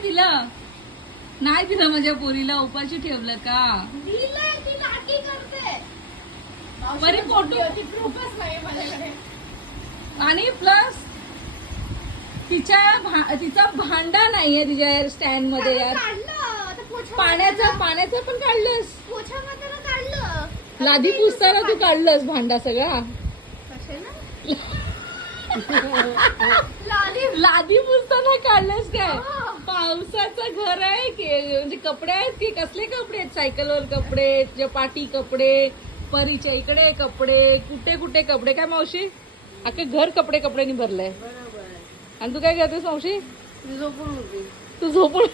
नाही दिलं? नाही दिलं माझ्या पोरीला, उपाशी ठेवलं का? दिलंय, ती नाटकी करते. बरी फोटो प्रूफच नाही माझ्याकडे. आणि प्लस तिचा भांडा नाहीये तिच्या स्टँड मध्ये यार. काढलं आता पोछा पाण्याचं पण काढलंस. पोछामध्ये काढलं. लादी पुसताना तू काढलंस भांडा सगळा. कशाला? लादी पुसताना काढलंस काय? हो. पावसाचं घर आहे की म्हणजे कपडे आहेत की कसले कपडे आहेत? सायकलवर कपडे, तुझ्या पाठी कपडे, परीच्या इकडे कपडे, कुठे कुठे कपडे. काय मावशी अख्खं घर कपड्यानी भरलंय. आणि तू काय करतेस मावशी? झोपून होती. तू झोपून.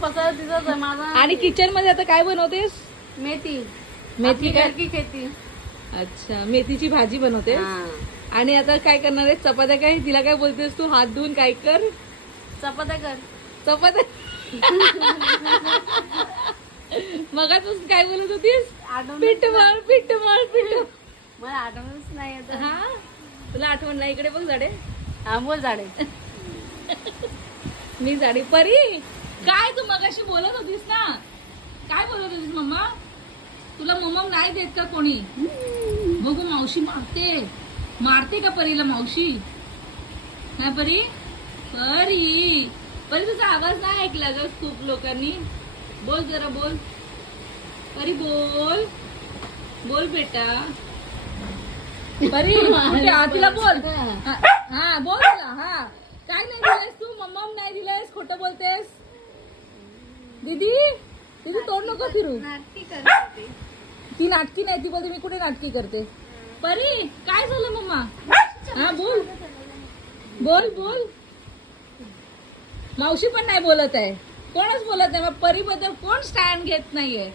पसार तिचा माझा. आणि किचन मध्ये आता काय बनवतेस? मेथी काय? की खेती. अच्छा, मेथीची भाजी बनवते. आणि आता काय करणार आहे? चपात्या काय? तिला काय बोलतेस तू? हात धुवून काय कर? चपात्या कर. चपात्या. मगापासून काय बोलत होतीस? पीठ मळ. मला आठवणच नाही आता. हा, तुला आठवण नाही? इकडे बघ झाडे. हा बोल झाडे. मी झाडे. परी काय तू मगाशी बोलत होतीस ना? काय बोलत होतीस? मम्मा तुला मम्मा नाही देत का कोणी? बघू मावशी मारते का परीला मावशी? नाही परी? परी तुझा आवाज नाही ऐकला ग खूप लोकांनी. बोल जरा, बोल परी, बोल बेटा. परी तिला बोल. हा बोल ना. हा काय नाही दिलंयस तू? मम्मा नाही दिलंयस? खोटं बोलतेस. दीदी तोड नको फिरू. नाटकी करते. ती नाटकी नाही. ती बोलते मी कुठे नाटकी करते. परी काय झालं मम्मा? हा बोल. मावशी पण नाही बोलत आहे. कोणच बोलत नाही. मग परी बद्दल कोण स्टँड घेत नाहीये.